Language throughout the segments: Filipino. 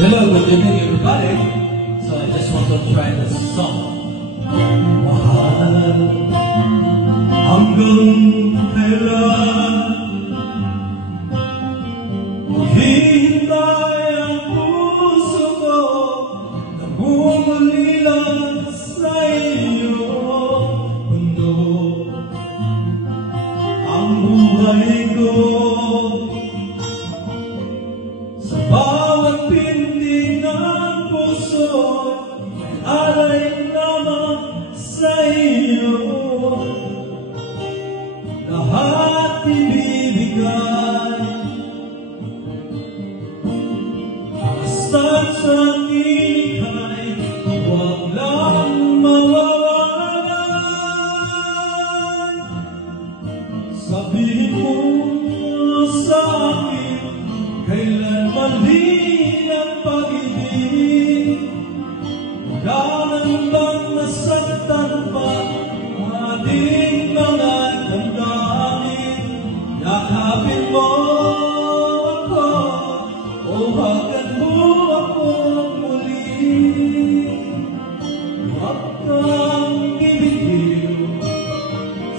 Hello, good evening everybody. So I just want to try this song. Mahal hanggang kailan hihintay ang puso ko na bumalilan sa iyong mundo. Ang buhay ko sa bawat pintig ng puso alay lamang sa iyo. Lahat ibibigay basta't sa ika'y huwag lang mawawalan. Sabihin mo sa akin kailan mali ang pag-ibig. Kailan bang nasaktan pa ating mga damdamin? Yakapin mo ako o hagan mo ako muli. Huwag kang bibitiw,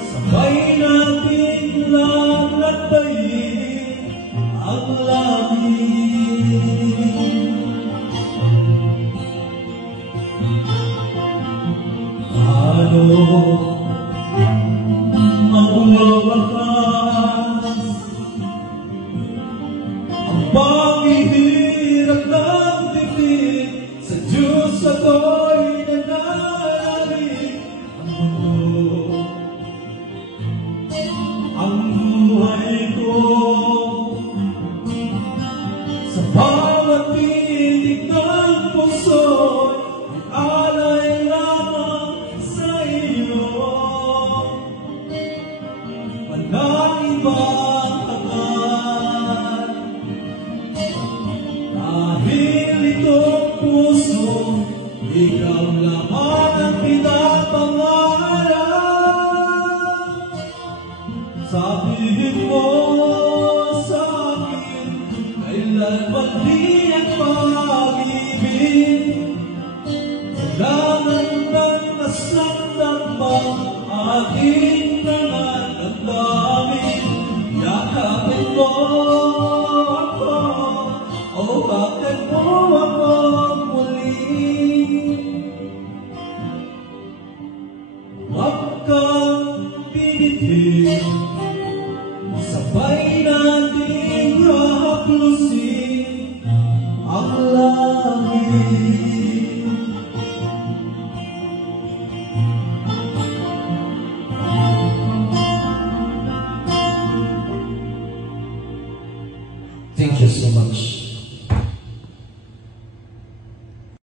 sabay natin lalakbayin ang langit. Ano ang wawakas, ang panghihirap ng dibdib, sa Diyos ako'y nananalig. Ang mundo, ang buhay ko, sa bawat titig ng puso'y alay lamang sa iyo. Walang ibang tapat, dahil itong puso ikaw lamang ang pinapangarap. Sabihin mo sa akin kailan mali ang pag-ibig. Kailangan bang nasaktan ba ating mga damdamin? Yakapin mo ako o bakit mo ako muli. Huwag kang bibitiw, sabay nating hahaplusin ang langit. Thank you so much.